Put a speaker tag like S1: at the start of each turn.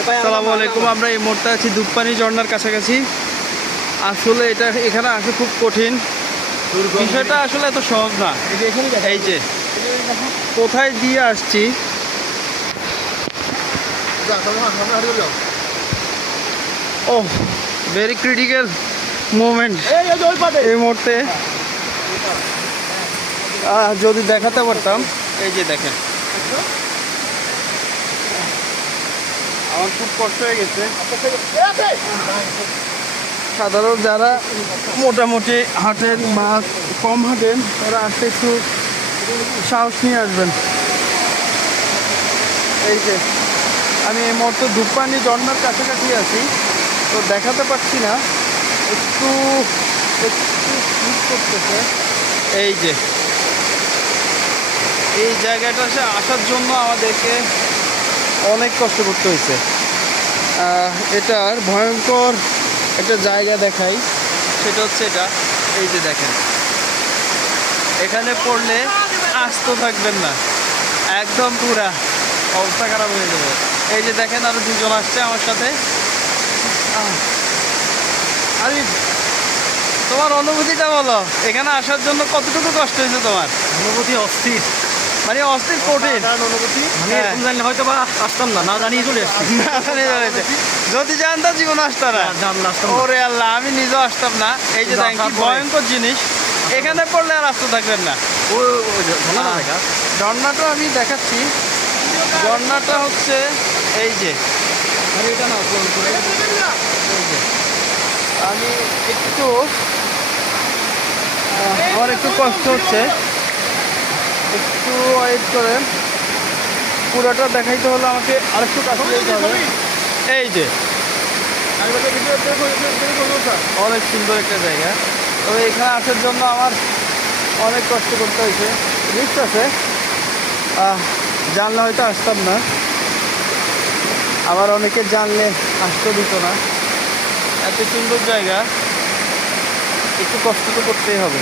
S1: আসসালামু আলাইকুম আমরা এই মুহূর্তে আছি দুপানি ঝর্ণার কাছাকাছি। আসলে এটা এখানে আসা খুব কঠিন। বিষয়টা আসলে এত সহজ না। এই যে কোথায় দিয়ে আসছি? ও ভেরি ক্রিটিক্যাল মোমেন্ট এই মুহূর্তে। যদি দেখাতে পারতাম এই যে দেখেন। আমার খুব কষ্ট হয়ে গেছে। সাধারণ যারা মোটামুটি হাঁটেন মাছ কম হাঁটেন, তারা আসতে একটু সাহস নিয়ে আসবেন। এই যে, আমি এই মুহূর্তে ধূপপানি জন্মের কাছাকাছি আছি, তো দেখাতে পারছি না। একটু একটু করতেছে। এই যে, এই জায়গাটা আসার জন্য আমাদেরকে অনেক কষ্ট করতে হয়েছে। এটার ভয়ঙ্কর একটা জায়গা দেখাই। সেটা হচ্ছে এটা। এই যে দেখেন। এখানে পড়লে আস্ত থাকবেন না। একদম পুরা অবস্থা খারাপ হয়ে যাবে। এই যে দেখেন আরও দুজন আসছে আমার সাথে। আরে, তোমার অনুভূতিটা বলো। এখানে আসার জন্য কতটুকু কষ্ট হয়েছে তোমার?
S2: অনুভূতি অস্থির।
S1: মানে অস্থির কঠিন।
S2: অনুভূতি। আমি
S1: হ্যাঁ।
S2: এরকম জানলে হয়তো বা আসতাম না না জানিয়ে চলে আসছি
S1: না, জানি, জানি। যদি জানতাম জীবন আসতাম না।
S2: জানলে আসতাম
S1: ওরে আল্লাহ আমি নিজেও আসতাম না। এই যে দেখেন ভয়ঙ্কর জিনিস এখানে পড়লে আর আসতে থাকবেন না।
S2: ও ও যে
S1: ঝর্ণাটা আমি দেখাচ্ছি। ঝর্ণাটা হচ্ছে। এই যে। আমি একটু আমার একটু কষ্ট হচ্ছে। একটু ওয়েট করেন। পুরোটা দেখাইতে হলে আমাকে আরেকটু কাছে যেতে হবে। এই যে। অনেক সুন্দর একটা জায়গা। তবে এখানে আসার জন্য আমার অনেক কষ্ট করতে হয়েছে। রিস্ক আছে। জানলে হয়তো আসতাম না। আবার অনেকে জানলে আসতে দিত না। এত সুন্দর জায়গা। একটু কষ্ট তো করতেই হবে।